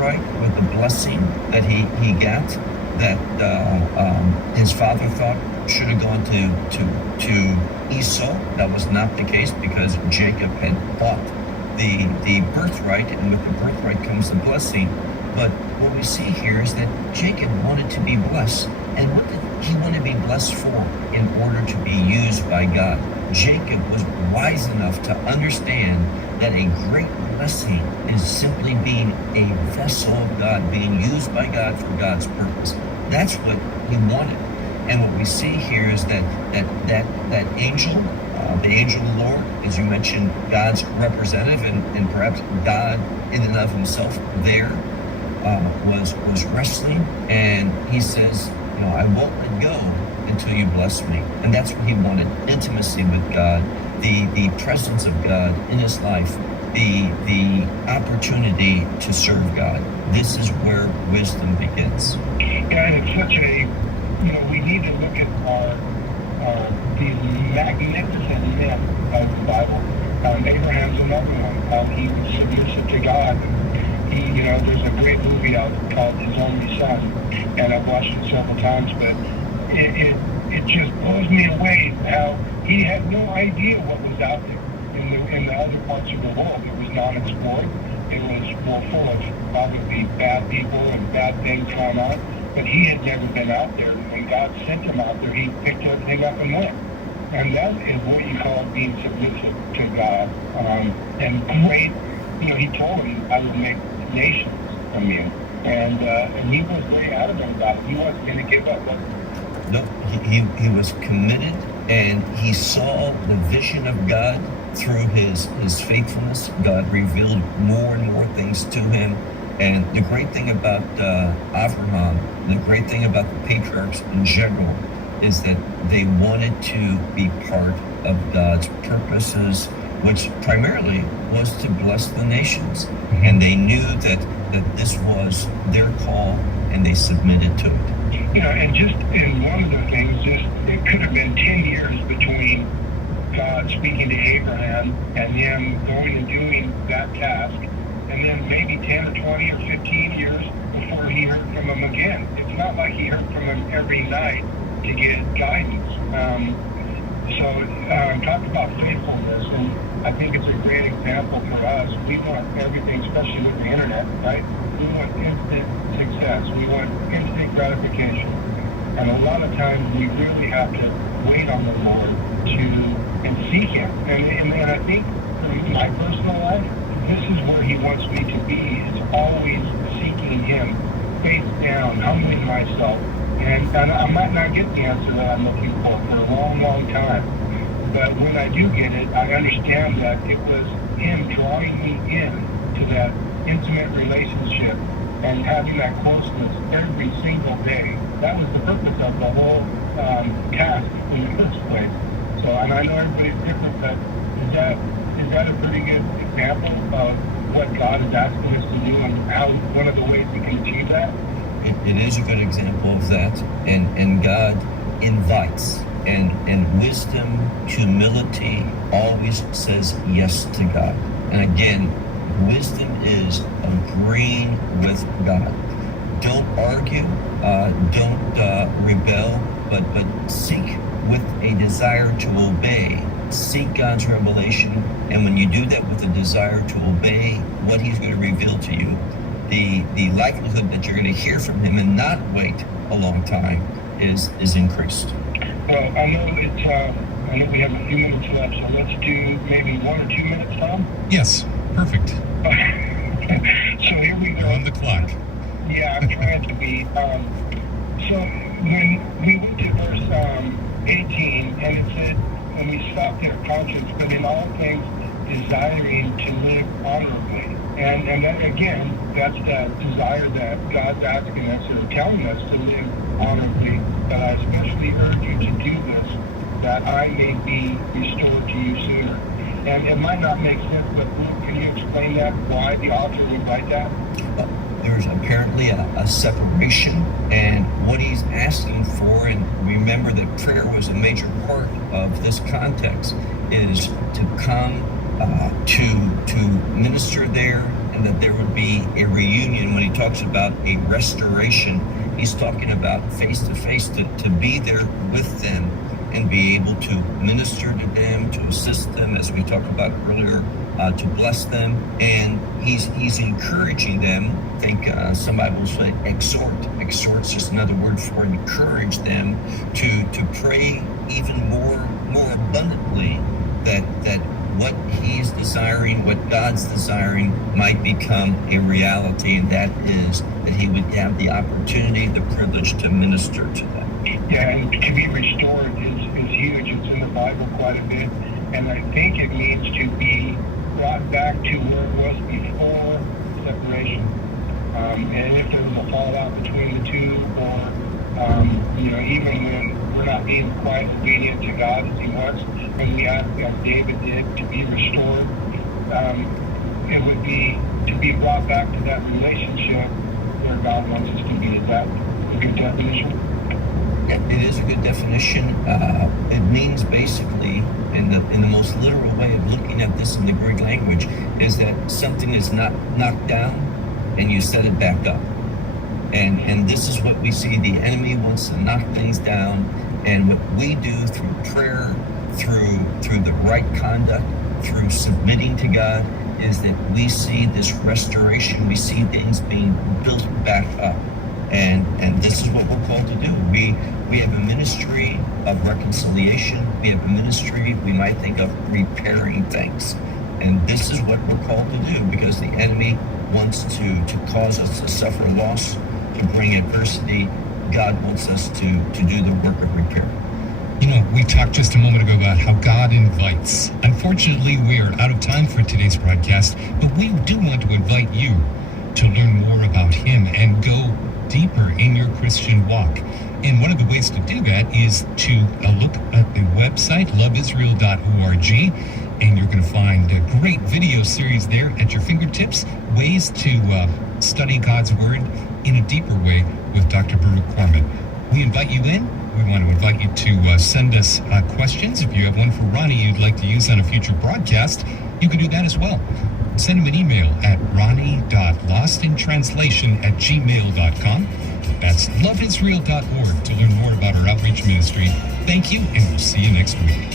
birthright with the blessing that he got, that his father thought should have gone to Esau. That was not the case, because Jacob had bought the birthright, and with the birthright comes the blessing. But what we see here is that Jacob wanted to be blessed. And what did he want to be blessed for? In order to be used by God. Jacob was wise enough to understand that a great blessing is simply being a vessel of God, being used by God for God's purpose. That's what he wanted. And what we see here is that angel, the angel of the Lord, as you mentioned, God's representative, and perhaps God in and of himself there, was wrestling, and he says, I won't let go until you bless me. And that's what he wanted: intimacy with God, the presence of God in his life, the opportunity to serve God. This is where wisdom begins. Yeah, and it's such a, we need to look at the magnificent men of the Bible. Abraham's another one. He was submissive to God. There's a great movie out called His Only Son, and I've watched it several times, but it just blows me away how he had no idea what was out there in the other parts of the world. It was non-explored. It was full of probably bad people and bad things going on, but he had never been out there. When God sent him out there, he picked everything up and went. And that is what you call being submissive to God. And great, he told him, I would make nations from you. And he was very adamant about it. He wasn't going to give up. No, he was committed, and he saw the vision of God through his faithfulness. God revealed more and more things to him. And the great thing about Abraham, the great thing about the patriarchs in general, is that they wanted to be part of God's purposes, which primarily was to bless the nations. And they knew that this was their call, and they submitted to it. And just in one of the things, it could have been 10 years between God speaking to Abraham and him going and doing that task, and then maybe 10 or 20 or 15 years before he heard from him again. It's not like he heard from him every night to get guidance. Talk about faithfulness, and I think it's a great example for us. We want everything, especially with the internet, right? We want instant success. We want instant gratification. And a lot of times we really have to wait on the Lord and seek him. And I think in my personal life, this is where he wants me to be. It's always seeking him, face down, humbling myself. And I might not get the answer that I'm looking for a long, long time. But when I do get it, I understand that it was him drawing me in to that intimate relationship and having that closeness every single day. That was the purpose of the whole task in the first place. So, and I know everybody's different, but is that a pretty good example of what God is asking us to do, and how one of the ways we can achieve that? It is a good example of that, and God invites, and wisdom, humility always says yes to God. And again, wisdom is agreeing with God. Don't argue, don't rebel, but seek with a desire to obey. Seek God's revelation, and when you do that with a desire to obey what he's going to reveal to you, the likelihood that you're going to hear from him and not wait a long time is increased. Well, I know we have a few minutes left, so let's do maybe 1 or 2 minutes, Tom? Yes, perfect. So here we go. You're on the clock. Yeah, I'm trying to be. So when we went to verse 18, and it said, and we stopped there, conscience, but in all things desiring to live honorably. And that, again, that's that desire that God's asking us or telling us to live honorably. But I especially urge you to do this, that I may be restored to you sooner. And it might not make sense, but can you explain that, why the author would write that? There's apparently a separation, and what he's asking for, and remember that prayer was a major part of this context, is to come to minister there and and that there would be a reunion. When he talks about a restoration, he's talking about face to face, to be there with them and be able to minister to them, to assist them, as we talked about earlier, to bless them. And he's encouraging them. I think some Bibles say exhort. Exhort's just another word for encourage them to pray even more abundantly, that what he's desiring, what God's desiring, might become a reality, and that is that he would have the opportunity, the privilege to minister to them. Yeah, and to be restored is huge. It's in the Bible quite a bit, and I think it means to be brought back to where it was before separation. And if there was a fallout between the two, or even when we're not being quite obedient to God as he wants, when we ask, as David did, to be restored, it would be to be brought back to that relationship where God wants us to be. Is that a good definition? It is a good definition. It means basically, in the most literal way of looking at this in the Greek language, is that something is not knocked down and you set it back up. And this is what we see. The enemy wants to knock things down, and what we do through prayer, through the right conduct, through submitting to God, is that we see this restoration. We see things being built back up. And this is what we're called to do. We have a ministry of reconciliation. We have a ministry, we might think, of repairing things. And this is what we're called to do, because the enemy wants to cause us to suffer loss, to bring adversity. God wants us to do the work of repair. We talked just a moment ago about how God invites. Unfortunately, we are out of time for today's broadcast, but we do want to invite you to learn more about him and go deeper in your Christian walk. And one of the ways to do that is to look at the website, loveisrael.org, and you're going to find a great video series there at your fingertips, ways to study God's Word in a deeper way with Dr. Baruch Corman. We invite you in. We want to invite you to send us questions. If you have one for Ronnie you'd like to use on a future broadcast, you can do that as well. Send him an email at ronnie.lostintranslation@gmail.com. That's loveisrael.org to learn more about our outreach ministry. Thank you, and we'll see you next week.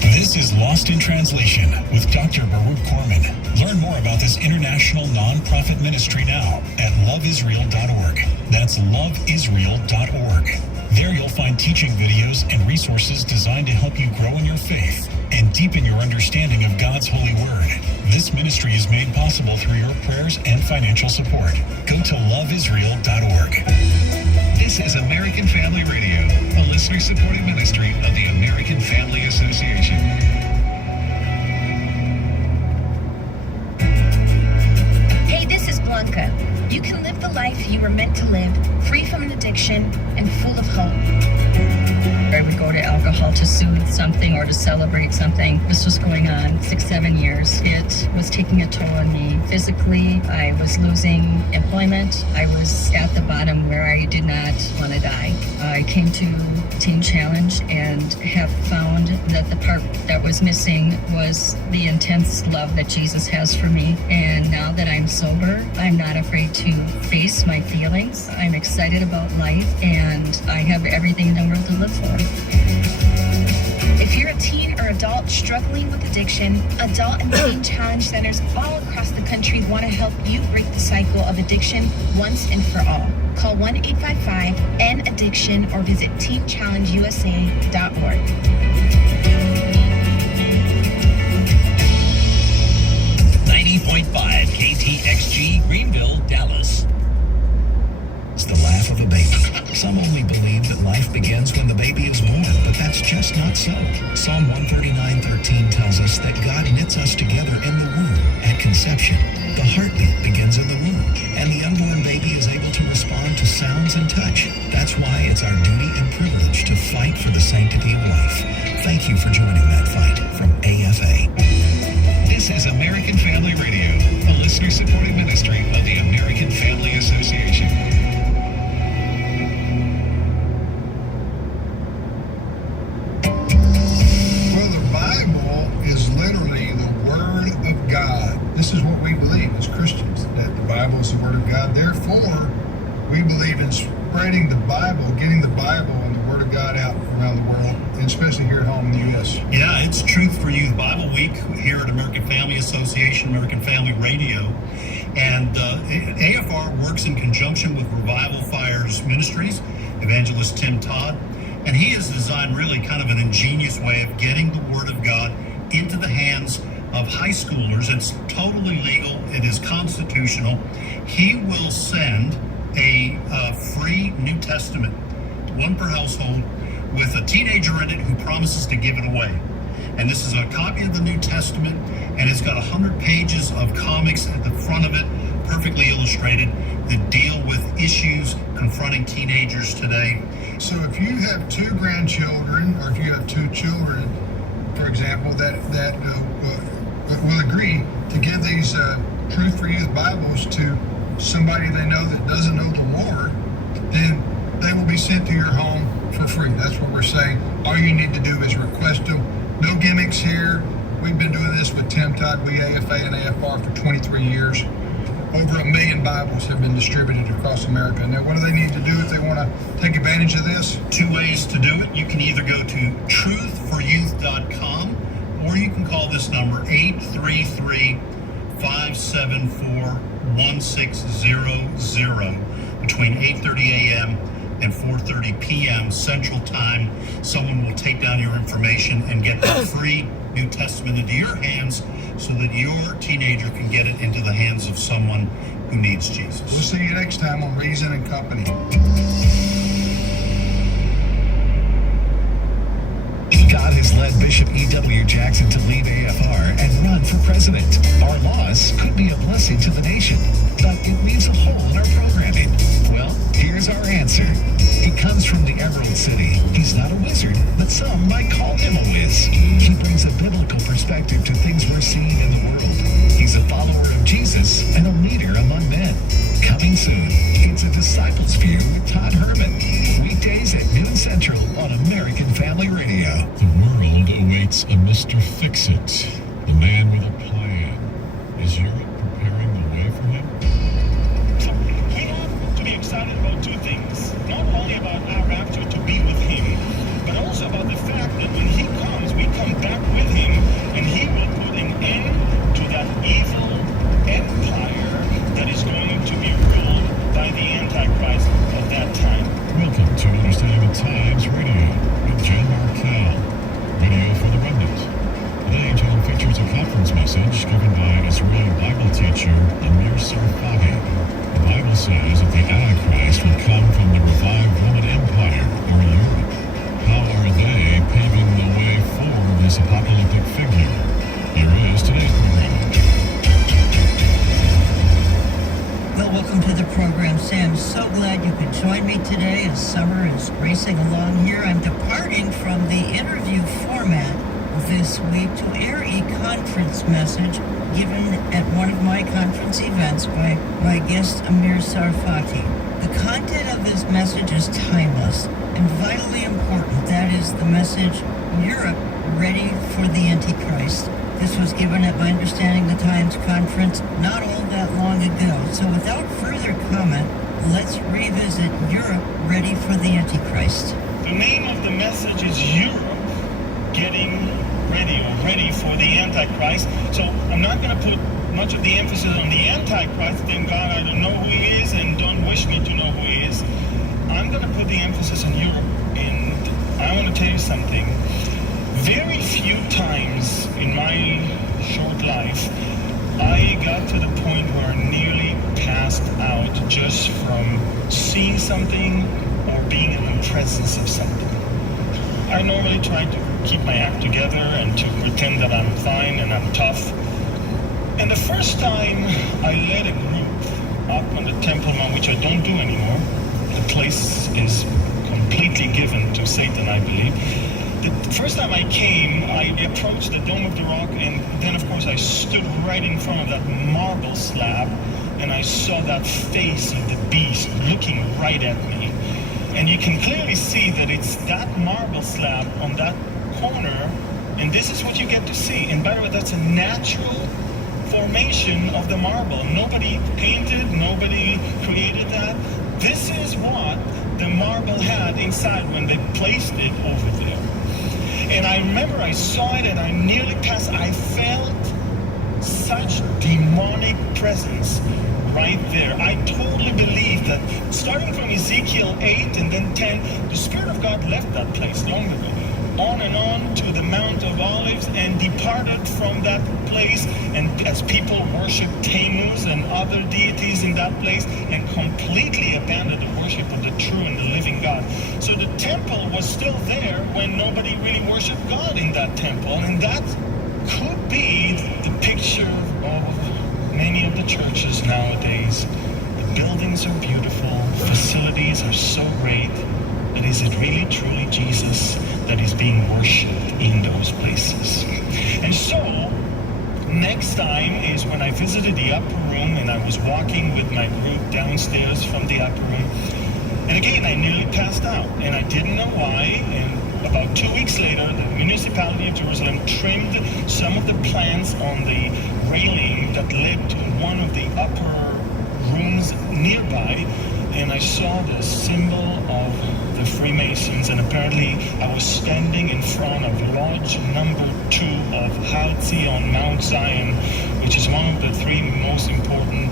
This is Lost in Translation with Dr. Baruch Corman. Learn more about this international nonprofit ministry now at loveisrael.org. That's loveisrael.org. There you'll find teaching videos and resources designed to help you grow in your faith and deepen your understanding of God's holy word. This ministry is made possible through your prayers and financial support. Go to loveisrael.org. This is American Family Radio, a listener-supported ministry of the American Family Association. Hey, this is Blanca. You can live the life you were meant to live, free from an addiction and full of hope. I would go to alcohol to soothe something or to celebrate something. This was going on 6-7 years. It was taking a toll on me physically. I was losing employment. I was at the bottom where I did not want to die. I came to Teen Challenge and have found that the part that was missing was the intense love that Jesus has for me. And now that I'm sober, I'm not afraid to face my feelings. I'm excited about life, and I have everything in the world to live for. If you're a teen or adult struggling with addiction, adult and teen challenge centers all across the country want to help you break the cycle of addiction once and for all. Call 1-855-END-ADDICTION or visit teenchallengeusa.org. 90.5 KTXG Greenville, Dallas. It's the laugh of a baby. Some only believe that life begins when the baby is born, but that's just not so. Psalm 139:13 tells us that God knits us together in the womb at conception. The heartbeat begins in the womb, and the unborn baby is able to respond to sounds and touch. That's why it's our duty and privilege to fight for the sanctity of life. Thank you for joining that fight from AFA. This is American Family Radio, a listener-supported ministry of the American Family Association. Well, the Bible is literally the Word of God. This is Bible is the Word of God. Therefore, we believe in spreading the Bible, getting the Bible and the Word of God out around the world, and especially here at home in the U.S. Yeah, it's Truth for Youth Bible Week here at American Family Association, American Family Radio. And AFR works in conjunction with Revival Fires Ministries, evangelist Tim Todd. And he has designed really kind of an ingenious way of getting the Word of God into the hands of high schoolers. It's totally legal. It is constitutional. He will send a free New Testament, one per household, with a teenager in it who promises to give it away. And this is a copy of the New Testament, and it's got 100 pages of comics at the front of it, perfectly illustrated, that deal with issues confronting teenagers today. So if you have 2 grandchildren, or if you have 2 children, for example, that will agree to give these Truth for Youth Bibles to somebody they know that doesn't know the Lord, then they will be sent to your home for free. That's what we're saying. All you need to do is request them. No gimmicks here. We've been doing this with Tim Todd, we AFA and AFR for 23 years. Over 1 million Bibles have been distributed across America. Now, what do they need to do if they want to take advantage of this? 2 ways to do it. You can either go to truthforyouth.com, or you can call this number 833-574-1600 between 8:30 a.m. and 4:30 p.m. Central Time. Someone will take down your information and get the free New Testament into your hands so that your teenager can get it into the hands of someone who needs Jesus. We'll see you next time on Reason and Company. God has led Bishop E.W. Jackson to leave AFR and run for president. Our loss could be a blessing to the nation, but it leaves a hole in our programming. Well, here's our answer. He comes from the Emerald City. He's not a wizard, but some might call him a whiz. He brings a biblical perspective to things we're seeing in the world. He's a follower of Jesus and a leader among men. Coming soon, it's a Disciples View with Todd Herman. Weekdays at noon Central on American Family Radio. The world awaits a Mr. Fix-It, the man with a plan. Is Europe preparing the way for him? So we have to be excited about 2 things. Not only about our rapture to be with him, but also about the fact that when he comes, we come back with him, and he will put an end to that evil empire that is going to be ruled by the Antichrist at that time. Welcome to Understanding the Times Radio with John Markell, Radio for the Remnant. Today, John features a conference message given by Israeli Bible teacher Amir Sarfati. The Bible says that the Antichrist will come from the revived Roman Empire or Europe. How are they paving the way for this apocalyptic figure? Here is today's program. Well, welcome to the program, Sam. So glad you could join me today as summer is racing along here. I'm departing from the interview format this week to air a conference message given at one of my conference events by my guest Amir Sarfati. The content of this message is timeless and vitally important. That is the message, Europe ready for the Antichrist. This was given at my Understanding the Times conference not all that long ago. So without further comment, let's revisit Europe ready for the Antichrist. The name of the message is Europe getting ready or ready for the Antichrist. So I'm not going to put much of the emphasis on the Antichrist. Thank God I don't know who he is and don't wish me to know who he is. I'm going to put the emphasis on Europe, and I want to tell you something. Very few times in my short life I got to the point where I nearly passed out just from seeing something or being in the presence of something. I normally try to keep my act together and to pretend that I'm fine and I'm tough. And the first time I led a group up on the Temple Mount, which I don't do anymore, the place is completely given to Satan, I believe. The first time I came, I approached the Dome of the Rock, and then of course I stood right in front of that marble slab, and I saw that face of the beast looking right at me. And you can clearly see that it's that marble slab on that corner, and this is what you get to see. And by the way, that's a natural formation of the marble. Nobody painted, nobody created that. This is what the marble had inside when they placed it over there. And I remember I saw it and I nearly passed. I felt such demonic presence right there. I totally believe that starting from Ezekiel 8 and then 10, the Spirit of God left that place long ago. On and on to the Mount of Olives and departed from that place, and as people worshiped Tammuz and other deities in that place and completely abandoned the worship of the true and the living God. So the temple was still there when nobody really worshiped God in that temple, and that could be the picture of many of the churches nowadays. The buildings are beautiful, facilities are so great, but is it really truly Jesus that is being worshipped in those places? And so, next time is when I visited the upper room and I was walking with my group downstairs from the upper room. And again, I nearly passed out and I didn't know why. And about 2 weeks later, the municipality of Jerusalem trimmed some of the plants on the railing that led to one of the upper rooms nearby. And I saw the symbol of the Freemasons, and apparently I was standing in front of lodge number 2 of Haltzi on Mount Zion, which is one of the 3 most important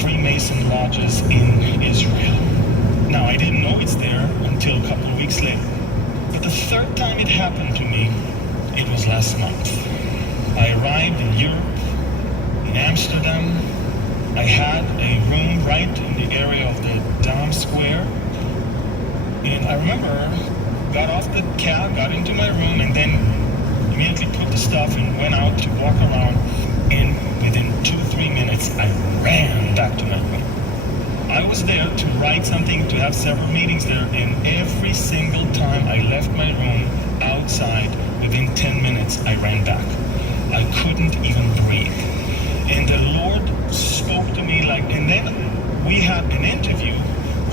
Freemason lodges in Israel. Now, I didn't know it's there until a couple of weeks later. But the third time it happened to me, it was last month. I arrived in Europe, in Amsterdam. I had a room right in the area of the Dam Square. And I remember, got off the cab, got into my room, and then immediately put the stuff and went out to walk around. And within 2-3 minutes, I ran back to my room. I was there to write something, to have several meetings there, and every single time I left my room outside, within 10 minutes, I ran back. I couldn't even breathe. And the Lord spoke to me and then we had an interview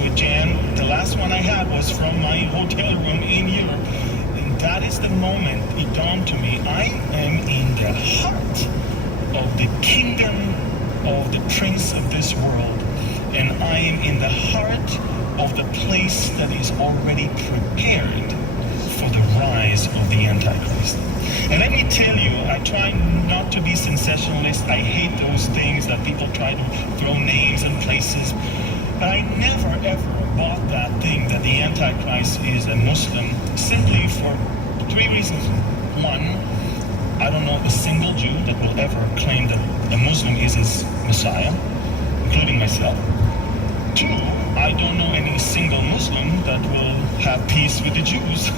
with Jan. The last one I had was from my hotel room in Europe. And that is the moment it dawned to me. I am in the heart of the kingdom of the prince of this world. And I am in the heart of the place that is already prepared for the rise of the Antichrist. And let me tell you, I try not to be sensationalist. I hate those things that people try to throw names and places. But I never ever bought that thing that the Antichrist is a Muslim, simply for 3 reasons. One, I don't know a single Jew that will ever claim that a Muslim is his Messiah, including myself. 2, I don't know any single Muslim that will have peace with the Jews.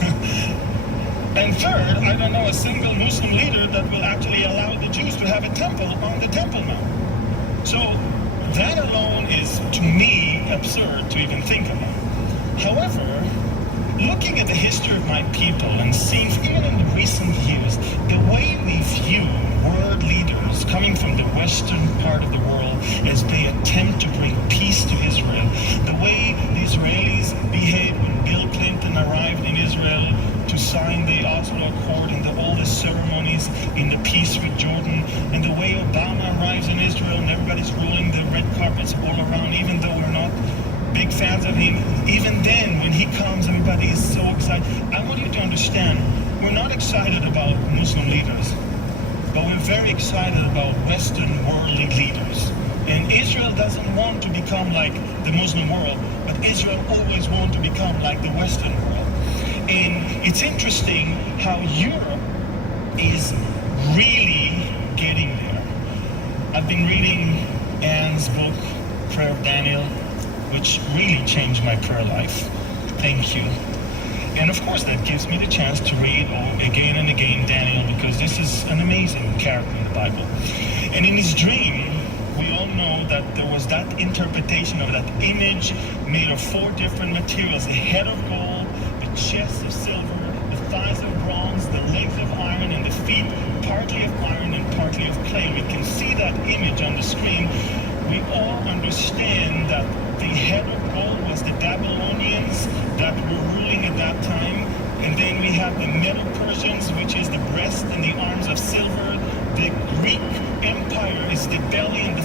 And 3rd, I don't know a single Muslim leader that will actually allow the Jews to have a temple on the Temple Mount. So that alone is, to me, absurd to even think about. However, looking at the history of my people and seeing, even in the recent years, the way we view world leaders coming from the western part of the world as they attempt to bring peace to Israel, the way the Israelis behaved when Bill Clinton arrived in Israel to sign the Oslo Accord and all the ceremonies in the peace with Jordan, and the way Obama arrives in Israel and everybody's rolling the red carpets all around, even though we're not big fans of him. Even then, when he comes, everybody is so excited. I want you to understand, we're not excited about Muslim leaders, but we're very excited about Western worldly leaders. And Israel doesn't want to become like the Muslim world, but Israel always wants to become like the Western world. And it's interesting how Europe is really getting there. I've been reading Anne's book, Prayer of Daniel, which really changed my prayer life. Thank you. And of course, that gives me the chance to read again and again Daniel, because this is an amazing character in the Bible. And in his dream, we all know that there was that interpretation of that image made of 4 different materials: the head of gold, the chest of silver, the thighs of bronze, the legs of iron, and the feet partly of iron and partly of clay. We can see that image on the screen. We all understand that the head of gold was the Babylonians that were ruling at that time. And then we have the Medo-Persians, which is the breast and the arms of silver. The Greek Empire is is the belly and the